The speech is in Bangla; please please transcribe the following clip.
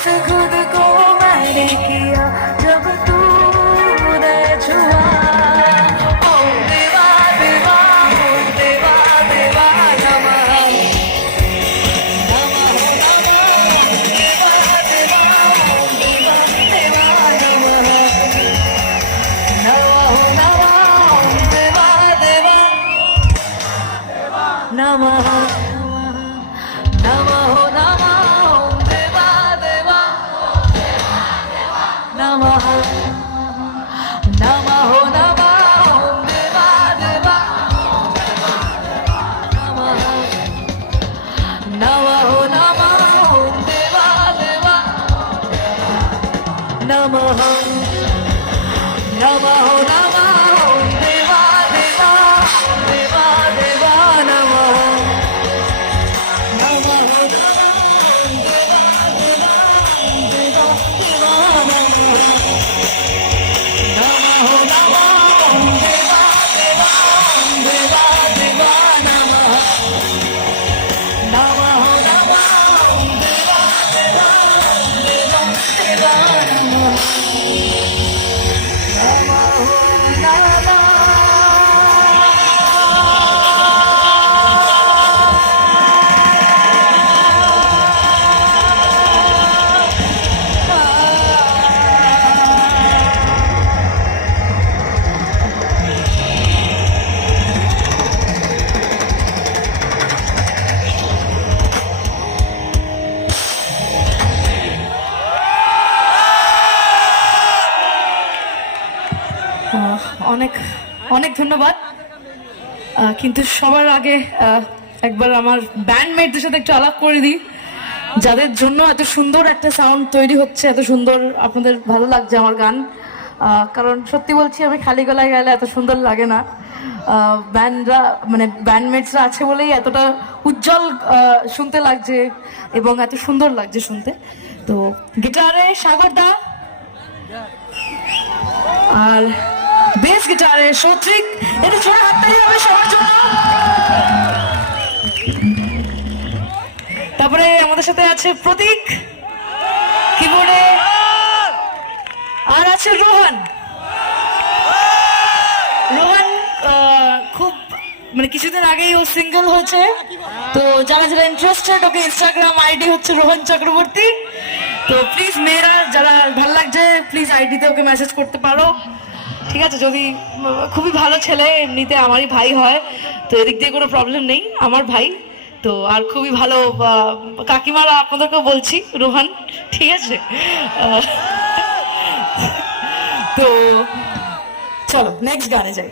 बस खुद को मैंने किया जब तूने छुआ। ओ देवा देवा ओ देवा देवा नमः नमः देवा देवा ओ देवा देवा नमः देवा देवा नमः नमो नमः देवा देवा नमः नमो नमः देवा देवा नमः नमो नमः देवा देवा नमः नमो नमः देवा देवा देवा देवा नमः অনেক অনেক ধন্যবাদ। কিন্তু সবার আগে একবার আমার ব্যান্ডমেটদের সাথে একটু আলাপ করে দিই, যাদের জন্য এত সুন্দর একটা সাউন্ড তৈরি হচ্ছে, এত সুন্দর আপনাদের ভালো লাগছে আমার গান। কারণ সত্যি বলছি, আমি খালি গলায় গেলে এত সুন্দর লাগে না। ব্যান্ডরা মানে ব্যান্ডমেটসরা আছে বলেই এতটা উজ্জ্বল শুনতে লাগছে এবং এত সুন্দর লাগছে শুনতে। তো গিটারে সাগর দা, আর বেস গিটারে সৌত্রিক। এটা ছোট হাততালি হবে সবার জন্য। তারপরে আমাদের সাথে আছে প্রতীক কিবোর্ডে, আর আছে রোহন। রোহন খুব মানে কিছুদিন আগেই ও সিঙ্গেল হয়েছে, তো যারা যারা ইন্টারেস্টেড, ওকে ইনস্টাগ্রাম আইডি হচ্ছে রোহন চক্রবর্তী। তো প্লিজ মেয়েরা যারা ভালো লাগছে প্লিজ আইডিতে ওকে মেসেজ করতে পারো, ঠিক আছে? যদি খুবই ভালো ছেলে, এমনিতে আমারই ভাই হয়, তো এদিক দিয়ে কোনো প্রবলেম নেই, আমার ভাই তো। আর খুবই ভালো কাকিমারা, আপনাদেরকেও বলছি রোহন, ঠিক আছে? তো চলো নেক্সট গানে যাই।